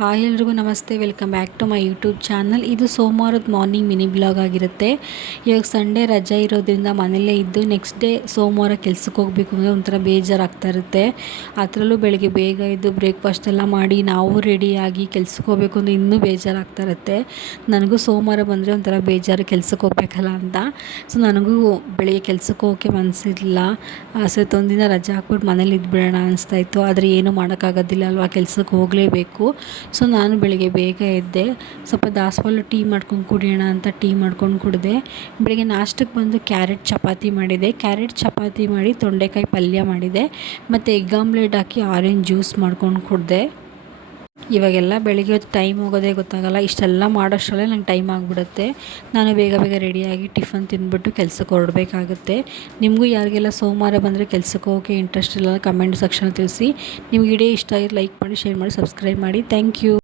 Hi ಎಲ್ರಿಗೂ ನಮಸ್ತೆ, welcome back to my YouTube channel. ಇದು ಸೋಮವಾರದ ಮಾರ್ನಿಂಗ್ ಮಿನಿ ಬ್ಲಾಗ್ ಆಗಿರುತ್ತೆ. ಇವಾಗ ಸಂಡೇ ರಜೆ ಇರೋದ್ರಿಂದ ಮನೆಯಲ್ಲೇ ಇದ್ದು ನೆಕ್ಸ್ಟ್ ಡೇ ಸೋಮವಾರ ಕೆಲ್ಸಕ್ಕೆ ಹೋಗಬೇಕು ಅಂದರೆ ಒಂಥರ ಬೇಜಾರಾಗ್ತಾ ಇರುತ್ತೆ. ಅದರಲ್ಲೂ ಬೆಳಗ್ಗೆ ಬೇಗ ಇದ್ದು ಬ್ರೇಕ್ಫಾಸ್ಟ್ ಎಲ್ಲ ಮಾಡಿ ನಾವು ರೆಡಿಯಾಗಿ ಕೆಲ್ಸಕ್ಕೆ ಹೋಗಬೇಕು ಅಂದರೆ ಇನ್ನೂ ಬೇಜಾರಾಗ್ತಾ ಇರುತ್ತೆ. ನನಗೂ ಸೋಮವಾರ ಬಂದರೆ ಒಂಥರ ಬೇಜಾರು ಕೆಲ್ಸಕ್ಕೆ ಹೋಗ್ಬೇಕಲ್ಲ ಅಂತ. ಸೊ ನನಗೂ ಬೆಳಗ್ಗೆ ಕೆಲ್ಸಕ್ಕೆ ಹೋಗೋಕ್ಕೆ ಮನಸ್ಸಿರಲಿಲ್ಲ. ಒಂದಿನ ರಜೆ ಹಾಕ್ಬಿಟ್ಟು ಮನೇಲಿ ಇದ್ಬಿಡೋಣ ಅನಿಸ್ತಾಯಿತ್ತು. ಆದರೆ ಏನೂ ಮಾಡೋಕ್ಕಾಗೋದಿಲ್ಲ ಅಲ್ವಾ, ಕೆಲ್ಸಕ್ಕೆ ಹೋಗಲೇಬೇಕು. ಸೊ ನಾನು ಬೆಳಿಗ್ಗೆ ಬೇಗ ಎದ್ದೆ, ಸ್ವಲ್ಪ ದಾಸವಾಳ ಟೀ ಮಾಡ್ಕೊಂಡು ಕುಡಿಯೋಣ ಅಂತ ಟೀ ಮಾಡ್ಕೊಂಡು ಕುಡಿದೆ. ಬೆಳಿಗ್ಗೆ ನಾಷ್ಟಕ್ಕೆ ಬಂದು ಕ್ಯಾರೆಟ್ ಚಪಾತಿ ಮಾಡಿ ತೊಂಡೆಕಾಯಿ ಪಲ್ಯ ಮಾಡಿದೆ, ಮತ್ತು ಎಗ್ ಆಮ್ಲೆಟ್ ಹಾಕಿ ಆರೆಂಜ್ ಜ್ಯೂಸ್ ಮಾಡ್ಕೊಂಡು ಕುಡಿದೆ. ಇವಾಗೆಲ್ಲ ಬೆಳಿಗ್ಗೆ ಹೊತ್ತು ಟೈಮ್ ಹೋಗೋದೇ ಗೊತ್ತಾಗಲ್ಲ. ಇಷ್ಟೆಲ್ಲ ಮಾಡೋಷ್ಟರಲ್ಲೇ ನಂಗೆ ಟೈಮ್ ಆಗಿಬಿಡುತ್ತೆ. ನಾನು ಬೇಗ ರೆಡಿಯಾಗಿ ಟಿಫನ್ ತಿಂದ್ಬಿಟ್ಟು ಕೆಲ್ಸಕ್ಕೆ ಹೊರಡಬೇಕಾಗುತ್ತೆ. ನಿಮಗೂ ಯಾರಿಗೆಲ್ಲ ಸೋಮವಾರ ಬಂದರೆ ಕೆಲ್ಸಕ್ಕೆ ಹೋಗೋಕ್ಕೆ ಇಂಟ್ರೆಸ್ಟ್ ಇಲ್ಲ ಕಮೆಂಟ್ ಸೆಕ್ಷನ್ ತಿಳಿಸಿ. ನಿಮ್ಗೆ ವಿಡಿಯೋ ಇಷ್ಟ ಆಗಿದ್ರೆ ಲೈಕ್ ಮಾಡಿ, ಶೇರ್ ಮಾಡಿ, ಸಬ್ಸ್ಕ್ರೈಬ್ ಮಾಡಿ. Thank you.